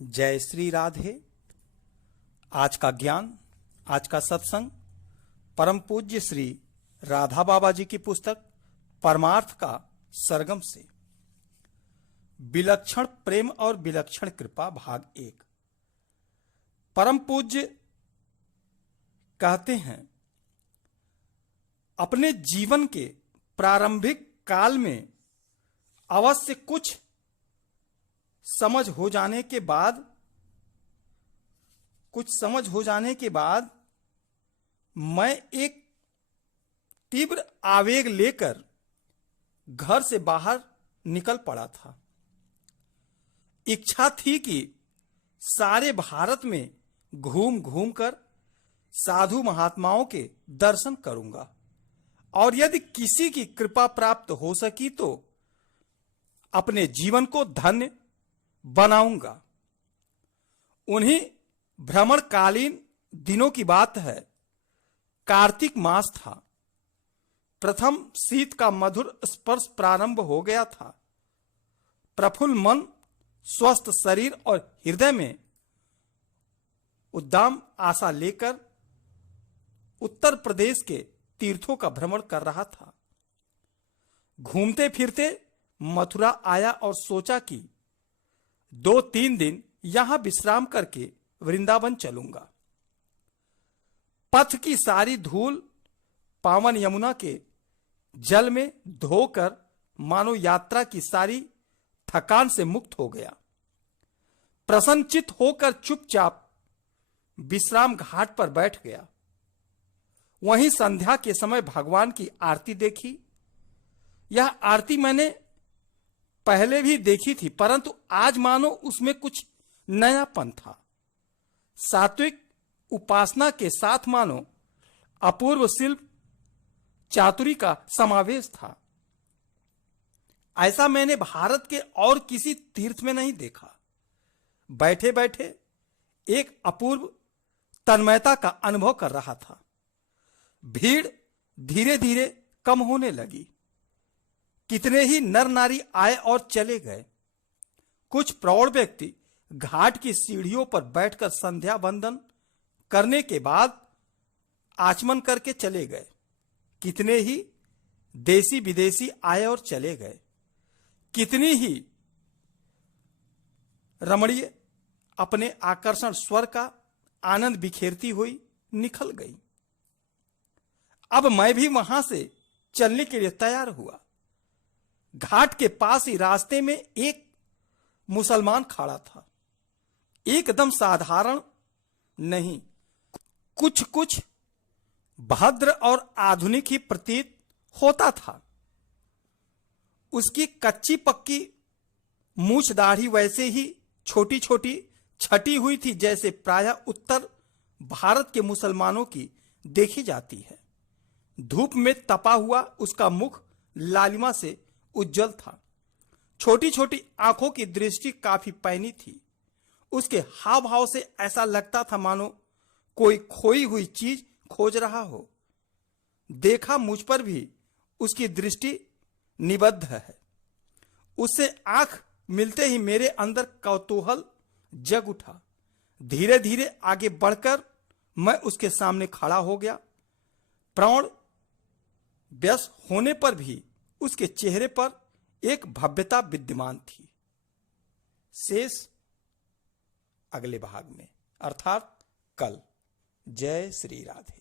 जय श्री राधे। आज का ज्ञान, आज का सत्संग परम पूज्य श्री राधा बाबा जी की पुस्तक परमार्थ का सरगम से। विलक्षण प्रेम और विलक्षण कृपा भाग 1। परम पूज्य कहते हैं, अपने जीवन के प्रारंभिक काल में अवश्य कुछ समझ हो जाने के बाद मैं एक तीव्र आवेग लेकर घर से बाहर निकल पड़ा था। इच्छा थी कि सारे भारत में घूम घूम कर साधु महात्माओं के दर्शन करूंगा और यदि किसी की कृपा प्राप्त हो सकी तो अपने जीवन को धन्य बनाऊंगा। उन्हीं भ्रमणकालीन दिनों की बात है। कार्तिक मास था। प्रथम शीत का मधुर स्पर्श प्रारंभ हो गया था। प्रफुल्ल मन, स्वस्थ शरीर और हृदय में उद्दाम आशा लेकर उत्तर प्रदेश के तीर्थों का भ्रमण कर रहा था। घूमते फिरते मथुरा आया और सोचा कि 2-3 दिन यहां विश्राम करके वृंदावन चलूंगा। पथ की सारी धूल पावन यमुना के जल में धोकर मानो यात्रा की सारी थकान से मुक्त हो गया। प्रसन्नचित होकर चुपचाप विश्राम घाट पर बैठ गया। वहीं संध्या के समय भगवान की आरती देखी। यह आरती मैंने पहले भी देखी थी, परंतु आज मानो उसमें कुछ नयापन था। सात्विक उपासना के साथ मानो अपूर्व शिल्प चातुरी का समावेश था। ऐसा मैंने भारत के और किसी तीर्थ में नहीं देखा। बैठे बैठे एक अपूर्व तन्मयता का अनुभव कर रहा था। भीड़ धीरे धीरे कम होने लगी। कितने ही नर नारी आए और चले गए। कुछ प्रौढ़ व्यक्ति घाट की सीढ़ियों पर बैठकर संध्या वंदन करने के बाद आचमन करके चले गए। कितने ही देसी विदेशी आए और चले गए। कितनी ही रमणीय अपने आकर्षण स्वर का आनंद बिखेरती हुई निकल गई। अब मैं भी वहां से चलने के लिए तैयार हुआ। घाट के पास ही रास्ते में एक मुसलमान खड़ा था। एकदम साधारण नहीं, कुछ भद्र और आधुनिक ही प्रतीत होता था। उसकी कच्ची पक्की मूछ दाढ़ी वैसे ही छोटी छोटी छटी हुई थी जैसे प्रायः उत्तर भारत के मुसलमानों की देखी जाती है। धूप में तपा हुआ उसका मुख लालिमा से उज्जवल था। छोटी छोटी आंखों की दृष्टि काफी पैनी थी। उसके हाव भाव से ऐसा लगता था मानो कोई खोई हुई चीज खोज रहा हो। देखा मुझ पर भी उसकी दृष्टि निबद्ध है। उससे आंख मिलते ही मेरे अंदर कौतूहल जग उठा। धीरे धीरे आगे बढ़कर मैं उसके सामने खड़ा हो गया। प्रौढ़ व्यस्त होने पर भी उसके चेहरे पर एक भव्यता विद्यमान थी। शेष अगले भाग में, अर्थात कल। जय श्री राधे।